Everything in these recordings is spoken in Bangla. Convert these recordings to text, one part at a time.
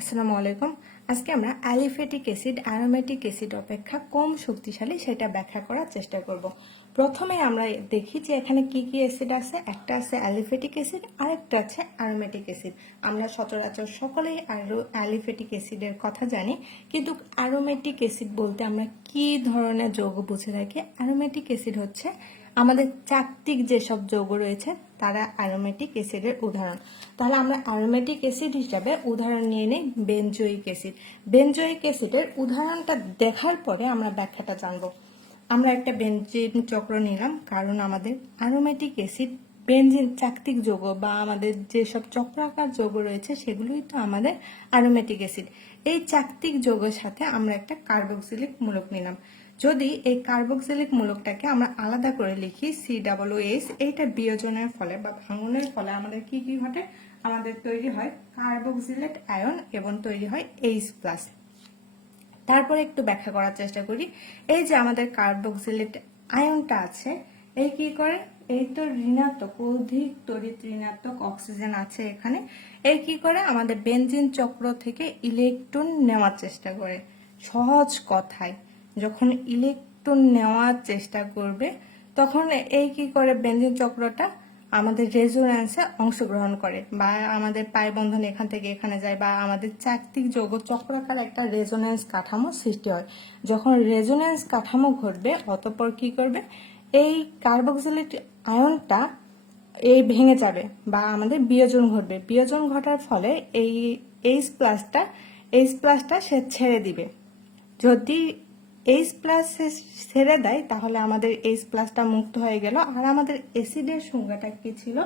আসসালামু আলাইকুম। আজকে আমরা অ্যালিফেটিক অ্যাসিড অ্যারোমেটিক অ্যাসিড অপেক্ষা কম শক্তিশালী সেটা ব্যাখ্যা করার চেষ্টা করব। প্রথমে আমরা দেখি যে এখানে কি কি অ্যাসিড আছে। একটা আছে অ্যালিফেটিক অ্যাসিড, আরেকটা আছে অ্যারোমেটিক অ্যাসিড। আমরা সচরাচর সকলেই আরও অ্যালিফেটিক অ্যাসিডের কথা জানি, কিন্তু অ্যারোমেটিক অ্যাসিড বলতে আমরা কি ধরনের যৌগ বুঝে থাকি? অ্যারোমেটিক অ্যাসিড হচ্ছে আমাদের চাকতিক যেসব যৌগ রয়েছে, তারা অ্যারোমেটিক অ্যাসিডের উদাহরণ। তাহলে আমরা অ্যারোমেটিক অ্যাসিড হিসাবে উদাহরণ নিয়ে নিই বেনজোইক অ্যাসিড বেনজোইক অ্যাসিডের উদাহরণটা দেখার পরে আমরা ব্যাখ্যাটা জানব। আমরা একটা বেনজিন চক্র নিলাম, কারণ আমাদের অ্যারোমেটিক অ্যাসিড বেনজিন চাকতিক যৌগ বা আমাদের যেসব চক্রাকার যৌগ রয়েছে, সেগুলোই তো আমাদের অ্যারোমেটিক অ্যাসিড এই চাকতিক যৌগের সাথে আমরা একটা কার্বক্সিলিক মূলক নিলাম। যদি এই কার্বক্সিলিক মূলকটাকে আমরা আলাদা করে লিখি সি ডাবল এস এইটা বিয়োজনের ফলে বা ভাঙনের ফলে আমাদের কি কি ঘটে? আমাদের তৈরি হয় কার্বক্সিলেট আয়ন এবং তৈরি হয় এইচ প্লাস তারপরে একটু ব্যাখ্যা করার চেষ্টা করি। এই যে আমাদের কার্বক্সিলেট আয়নটা আছে, এই কি করে? এই তো ঋণাত্মক, অধিক তড়িৎ ঋণাত্মক অক্সিজেন আছে এখানে। এই কি করে? আমাদের বেঞ্জিন চক্র থেকে ইলেকট্রন নেওয়ার চেষ্টা করে। সহজ কথায়। যখন ইলেকট্রন নেওয়ার চেষ্টা করবে, তখন এই কি করে? বেঞ্জিন চক্রটা আমাদের রেজোন্যান্সে অংশগ্রহণ করে বা আমাদের পায় বন্ধন এখান থেকে এখানে যায় বা আমাদের চাকতিক যৌগ চক্রাকার একটা রেজোনেন্স কাঠামো সৃষ্টি হয়। যখন রেজোন্যান্স কাঠামো ঘটবে, অতপর কি করবে? এই কার্বক্সিলেট আয়নটা এই ভেঙে যাবে বা আমাদের বিয়োজন ঘটবে। বিয়োজন ঘটার ফলে এই এইচ প্লাসটা এইচ প্লাসটা সে ছেড়ে দিবে। যদি এইচ প্লাস ছেড়ে দেয়, তাহলে আমাদের এইচ প্লাসটা মুক্ত হয়ে গেল। আর আমাদের অ্যাসিডের সংজ্ঞাটা কি ছিল?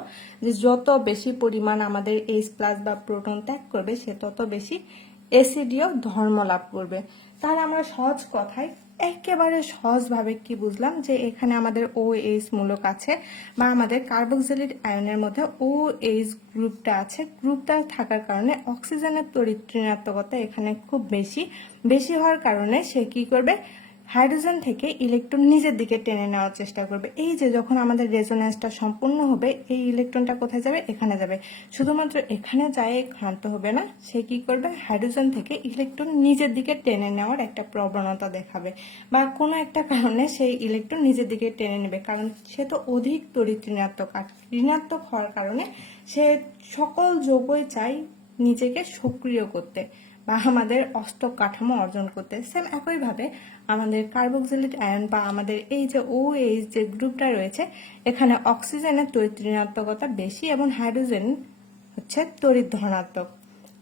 যে যত বেশি পরিমাণ আমাদের এইচ প্লাস বা প্রোটন ত্যাগ করবে, সে তত বেশি অ্যাসিডীয় ধর্ম লাভ করবে। তাহলে আমরা সহজ কথায় একেবারে সহজভাবে কি বুঝলাম যে এখানে আমাদের ও এইচ মূলক আছে বা আমাদের কার্বক্সিলিড আয়নের মধ্যে ও এইচ গ্রুপটা আছে। গ্রুপটা থাকার কারণে অক্সিজেনের তরিত্রিণাত্মকতা এখানে খুব বেশি। বেশি হওয়ার কারণে সে কি করবে? হাইড্রোজেন থেকে ইলেকট্রন নিজের দিকে টেনে নেওয়ার চেষ্টা করবে। এই যে যখন আমাদের রেজোন্যান্সটা সম্পূর্ণ হবে, এই ইলেকট্রনটা কোথায় যাবে? এখানে যাবে। শুধুমাত্র এখানে যায়, ক্ষান্ত হবে না। সে কি করবে? হাইড্রোজেন থেকে ইলেকট্রন নিজের দিকে টেনে নেওয়ার একটা প্রবণতা দেখাবে। বা কোনো একটা কারণে সেই ইলেকট্রন নিজের দিকে টেনে নেবে। কারণ সে তো অধিক তড়িৎ ঋণাত্মক। আর ঋণাত্মক হওয়ার কারণে সে সকল যৌগই চাই নিজেকে সক্রিয় করতে। বা আমাদের অষ্টক কাঠামো অর্জন করতে সেম একইভাবে আমাদের কার্বক্সিলিক আয়ন বা আমাদের এই যে ও এইচ যে গ্রুপটা রয়েছে, এখানে অক্সিজেনের তড়িৎ বেশি এবং হাইড্রোজেন হচ্ছে তড়িৎ ধনাত্মক।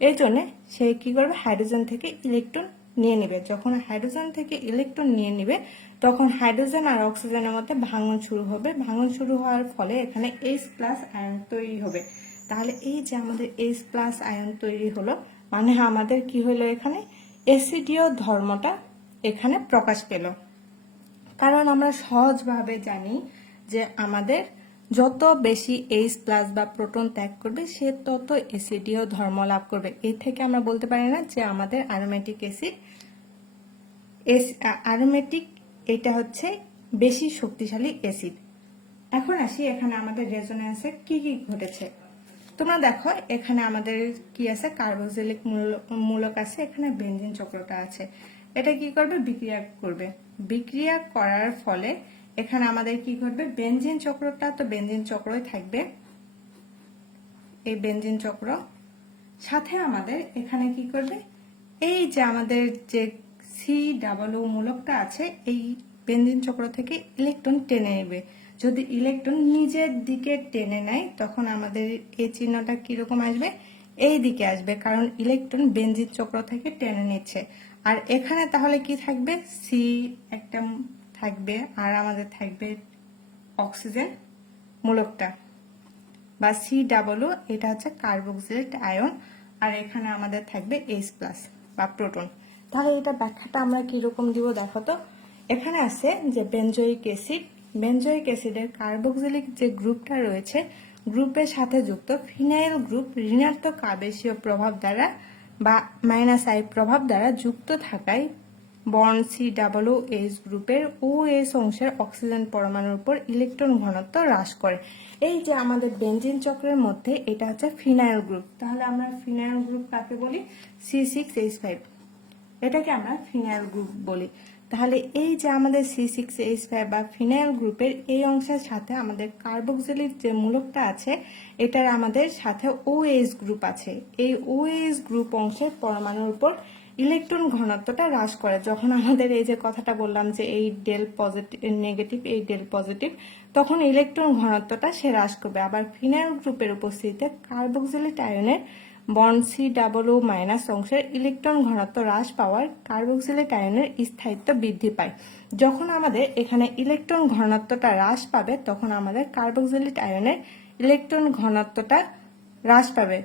এই জন্য সে কি করবে? হাইড্রোজেন থেকে ইলেকট্রন নিয়ে নেবে। যখন হাইড্রোজেন থেকে ইলেকট্রন নিয়ে নেবে, তখন হাইড্রোজেন আর অক্সিজেনের মধ্যে ভাঙন শুরু হবে। ভাঙন শুরু হওয়ার ফলে এখানে এইচ প্লাস আয়ন তৈরি হবে। তাহলে এই যে আমাদের এইচ প্লাস আয়ন তৈরি হলো মানে আমাদের কি হলো এখানে? এসিডিও ধর্মটা এখানে প্রকাশ পেল। কারণ আমরা সহজভাবে জানি যে আমাদের যত বেশি এইচ প্লাস বা প্রোটন ত্যাগ করবে, সে তত এসিডিও ধর্ম লাভ করবে। এর থেকে আমরা বলতে পারি না যে আমাদের অ্যারোমেটিক অ্যাসিড অ্যারোমেটিক এটা হচ্ছে বেশি শক্তিশালী অ্যাসিড এখন আসি এখানে আমাদের রেজোন্যান্সে কি কি ঘটেছে। তোমরা দেখো, এখানে আমাদের কি আছে? কার্বোজেলিক মূলক আছে, এখানে বেঞ্জিন চক্রটা আছে। এটা কি করবে? বিক্রিয়া করবে। বিক্রিয়া করার ফলে এখানে আমাদের কি ঘটবে? বেঞ্জিন চক্রটা, তো বেঞ্জিন চক্রই থাকবে। এই বেঞ্জিন চক্র। সাথে আমাদের এখানে কি করবে? এই যে আমাদের যে সি ডাবল মূলকটা আছে, এই বেঞ্জিন চক্র থেকে ইলেকট্রন টেনে নেবে। যদি ইলেকট্রন নিজের দিকে টেনে নেয়, তখন আমাদের এই চিহ্নটা কীরকম আসবে? এই দিকে আসবে, কারণ ইলেকট্রন বেঞ্জিন চক্র থেকে টেনে নিচ্ছে। আর এখানে তাহলে কি থাকবে? সি একটা থাকবে, আর আমাদের থাকবে অক্সিজেন মূলকটা। বা সি ডাবলও এটা হচ্ছে কার্বক্সিলেট আয়ন আর এখানে আমাদের থাকবে এইচ প্লাস বা প্রোটন তাহলে এটা ব্যাখ্যাটা আমরা কীরকম দিব দেখো তো? এখানে আছে যে বেঞ্জয়িক অ্যাসিড বেঞ্জয়িক অ্যাসিডের কার্বক্সিলিক যে গ্রুপটা রয়েছে, গ্রুপের সাথে যুক্ত ফিনাইল গ্রুপ ঋণাত্মক আবেশীয় প্রভাব দ্বারা বা মাইনাস আই প্রভাব দ্বারা যুক্ত থাকায় বর্ন সি ডাবলও এইচ গ্রুপের ও এস অংশের অক্সিজেন পরমাণুর উপর ইলেকট্রন ঘনত্ব হ্রাস করে। এই যে আমাদের বেঞ্জিন চক্রের মধ্যে এটা হচ্ছে ফিনাইল গ্রুপ। তাহলে আমরা ফিনাইল গ্রুপ কাকে বলি? C six H five. এটাকে আমরা ফিনাইল গ্রুপ বলি। তাহলে এই যে আমাদের সি সিক্স এইচ ফাইভ বা ফিনাইল গ্রুপের এই অংশের সাথে আমাদের কার্বক্সিলিক যে মূলকটা আছে, এটার আমাদের সাথে ওএইচ গ্রুপ আছে। এই ওএইচ গ্রুপ অংশের পরমাণুর উপর ইলেকট্রন ঘনত্বটা হ্রাস করে। যখন আমাদের এই যে কথাটা বললাম যে এই ডেল পজিটিভ নেগেটিভ এই ডেল পজিটিভ তখন ইলেকট্রন ঘনত্বটা সে হ্রাস করবে। আবার ফিনাইল গ্রুপের উপস্থিতিতে কার্বক্সিলিক আয়নের bond C double O minus অংশের ইলেকট্রন ঘনত্ব হ্রাস পাওয়ার কার্বক্সিলিক আয়নের স্থায়িত্ব বৃদ্ধি পায়। যখন আমাদের এখানে ইলেকট্রন ঘনত্বটা হ্রাস পাবে, তখন আমাদের কার্বক্সিলিক আয়নের ইলেকট্রন ঘনত্বটা হ্রাস পাবে।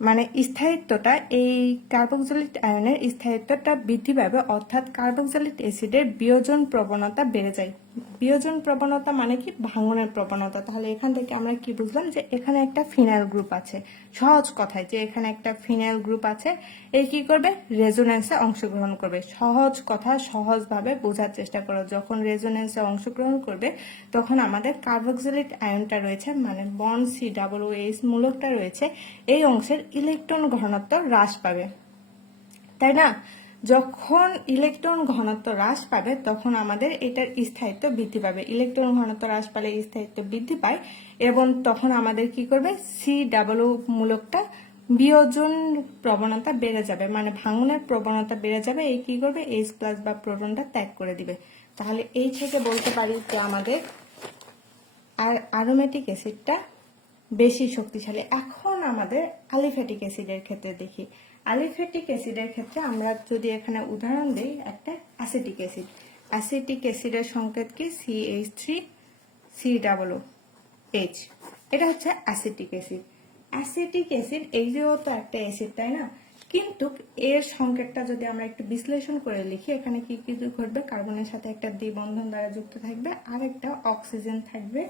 মানে স্থায়িত্বটা, এই কার্বক্সিলিক আয়নের স্থায়িত্বটা বৃদ্ধি পাবে, অর্থাৎ কার্বক্সিলিক অ্যাসিডের বিয়োজন প্রবণতা বেড়ে যায়। বিয়োজন প্রবণতা মানে কি? ভাঙনের প্রবণতা। তাহলে এখান থেকে আমরা কি বুঝলাম যে এখানে একটা ফিনাইল গ্রুপ আছে। সহজ কথায় যে এখানে একটা ফিনাইল গ্রুপ আছে এই কি করবে? রেজোনেন্সে অংশগ্রহণ করবে। সহজ কথা, সহজভাবে বোঝার চেষ্টা করো। যখন রেজোনেন্সে অংশগ্রহণ করবে, তখন আমাদের কার্বক্সিলিক আয়নটা রয়েছে মানে বন সি ডাবল এইচ মূলকটা রয়েছে, এই অংশের ইলেকট্রন ঘনত্ব হ্রাস পাবে। তাই না? যখন ইলেকট্রন ঘনত্ব হ্রাস পাবে, তখন আমাদের এটার স্থায়িত্ব বৃদ্ধি পাবে। ইলেকট্রন ঘনত্ব হ্রাস পালে স্থায়িত্ব বৃদ্ধি পায় এবং তখন আমাদের কি করবে? সি ডাবল মূলকটা বিয়োজন প্রবণতা বেড়ে যাবে মানে ভাঙনের প্রবণতা বেড়ে যাবে। এই কি করবে? এইচ প্লাস বা প্রোটনটা ত্যাগ করে দিবে। তাহলে এই থেকে বলতে পারি যে আমাদের আর অ্যারোমেটিক অ্যাসিডটা বেশি শক্তিশালী। এখন আমাদের আলিফ্যাটিক অ্যাসিডের ক্ষেত্রে দেখি। আলিফ্যাটিক অ্যাসিডের ক্ষেত্রে আমরা যদি এখানে উদাহরণ দিই, একটা অ্যাসিটিক অ্যাসিড। অ্যাসিটিক অ্যাসিডের সংকেত কি? H three C double H এটা হচ্ছে অ্যাসিটিক অ্যাসিড। অ্যাসিটিক অ্যাসিড, এই যেও তো একটা অ্যাসিড, তাই না? কিন্তু এর সংকেতটা যদি আমরা একটু বিশ্লেষণ করে লিখি, এখানে কি কি ঘটবে? কার্বনের সাথে একটা দ্বিবন্ধন দ্বারা যুক্ত থাকবে আর একটা অক্সিজেন থাকবে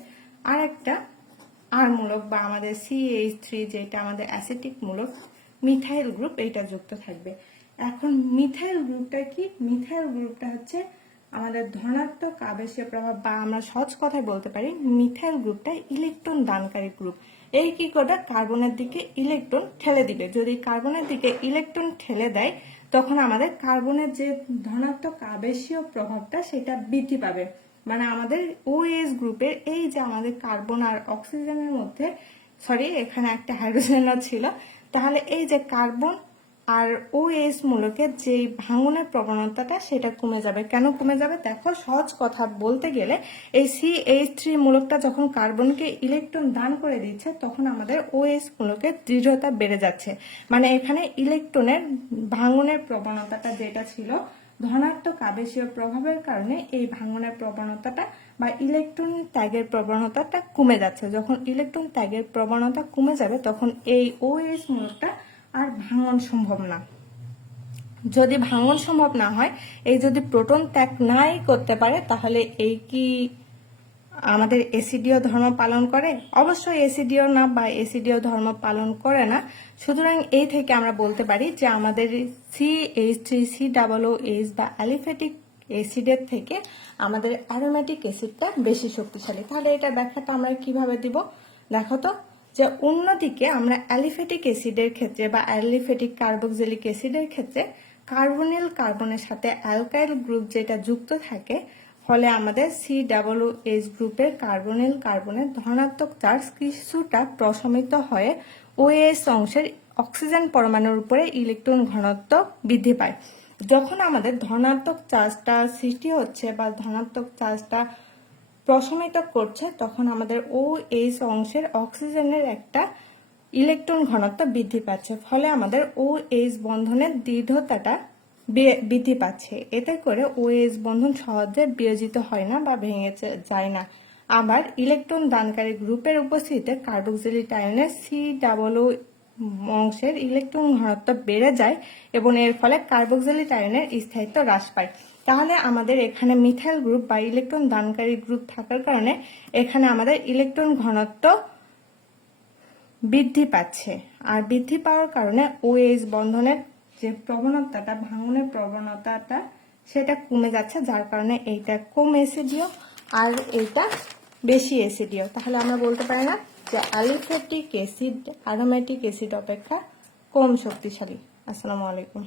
আর একটা আর মূলক বা আমাদের সিএইচ থ্রি যেটা আমাদের অ্যাসিটিক মূলক মিথাইল গ্রুপ এইটা যুক্ত থাকবে। এখন মিথাইল গ্রুপটা কি? মিথাইল গ্রুপটা হচ্ছে আমাদের ধনাত্মক আবেশীয় প্রভাব বা আমরা সহজ কথায় বলতে পারি মিথাইল গ্রুপটা ইলেকট্রন দানকারী গ্রুপ। এই কি করবে? কার্বনের দিকে ইলেকট্রন ঠেলে দিবে। যদি কার্বনের দিকে ইলেকট্রন ঠেলে দেয়, তখন আমাদের কার্বনের যে ধনাত্মক আবেশীয় প্রভাবটা সেটা বৃদ্ধি পাবে। মানে আমাদের ওএস গ্রুপের এই যে আমাদের কার্বন আর অক্সিজেনের মধ্যে, সরি, এখানে একটা হাইড্রোজেনও ছিল তাহলে এই যে কার্বন আর ওএস মূলকের যে ভাঙনের প্রবণতাটা সেটা কমে যাবে। কেন কমে যাবে? দেখো, সহজ কথা বলতে গেলে এই সি এইচ থ্রি মূলকটা যখন কার্বনকে ইলেকট্রন দান করে দিচ্ছে, তখন আমাদের ওএস মূলকের দৃঢ়তা বেড়ে যাচ্ছে। মানে এখানে ইলেকট্রনের ভাঙনের প্রবণতাটা যেটা ছিল ধনাত্মক আবেশীয় প্রভাবের কারণে এই ভাঙনের প্রবণতাটা বা ইলেকট্রন ত্যাগের প্রবণতাটা কমে যাচ্ছে। যখন ইলেকট্রন ত্যাগের প্রবণতা কমে যাবে, তখন এই ওএস মূলকটা আর ভাঙন সম্ভব না। যদি ভাঙন সম্ভব না হয়, এই যদি প্রোটন ত্যাগ নাই করতে পারে, তাহলে এই কি আমাদের এসিডিও ধর্ম পালন করে। অবশ্যই এসিডিও না বা এসিডিও ধর্ম পালন করে না। সুতরাং এই থেকে আমরা বলতে পারি যে আমাদের C H three C double O H বা অ্যালিফেটিক অ্যাসিডের থেকে আমাদের অ্যারোমেটিক অ্যাসিডটা বেশি শক্তিশালী। তাহলে এটা ব্যাখ্যাটা আমরা কীভাবে দিব? দেখো তো যে অন্যদিকে আমরা অ্যালিফেটিক অ্যাসিডের ক্ষেত্রে বা অ্যালিফেটিক কার্বক্সিলিক অ্যাসিডের ক্ষেত্রে কার্বনিল কার্বনের সাথে অ্যালকাইল গ্রুপ যেটা যুক্ত থাকে ফলে আমাদের সি ডাবল এইচ গ্রুপের কার্বনিল কার্বনের ধনাত্মক চার্জ কিছুটা প্রশমিত হয়ে ওএস অংশের অক্সিজেন পরমাণুর উপরে ইলেকট্রন ঘনত্ব বৃদ্ধি পায়। যখন আমাদের ধনাত্মক চার্জটা সৃষ্টি হচ্ছে বা ধনাত্মক চার্জটা প্রশমিত করছে, তখন আমাদের ও এইচ অংশের অক্সিজেনের একটা ইলেকট্রন ঘনত্ব বৃদ্ধি পাচ্ছে। ফলে আমাদের ও এইচ বন্ধনের দৃঢ়তাটা বৃদ্ধি পাচ্ছে। এতে করে ও এইচ বন্ধন সহজে বিয়োজিত হয় না বা ভেঙে যায় না। আবার ইলেকট্রন দানকারী গ্রুপের উপস্থিতিতে কার্বক্সিলিক আয়নের সি ডাবল অংশের ইলেকট্রন ঘনত্ব বেড়ে যায় এবং এর ফলে কার্বক্সিলিক আয়নের স্থায়িত্ব হ্রাস পায়। তাহলে আমাদের এখানে মিথাইল গ্রুপ বা ইলেকট্রন দানকারী গ্রুপ থাকার কারণে এখানে আমাদের ইলেকট্রন ঘনত্ব বৃদ্ধি পাচ্ছে। আর বৃদ্ধি পাওয়ার কারণে ওএস বন্ধনের যে প্রবণতাটা, ভাঙনের প্রবণতাটা, সেটা কমে যাচ্ছে, যার কারণে এইটা কম এসিডিও আর এইটা বেশি এসিডিও তাহলে আমরা বলতে পারি না যে অ্যালিফেটিক অ্যাসিড অ্যারোম্যাটিক অ্যাসিড অপেক্ষা কম শক্তিশালী। আসসালামু আলাইকুম।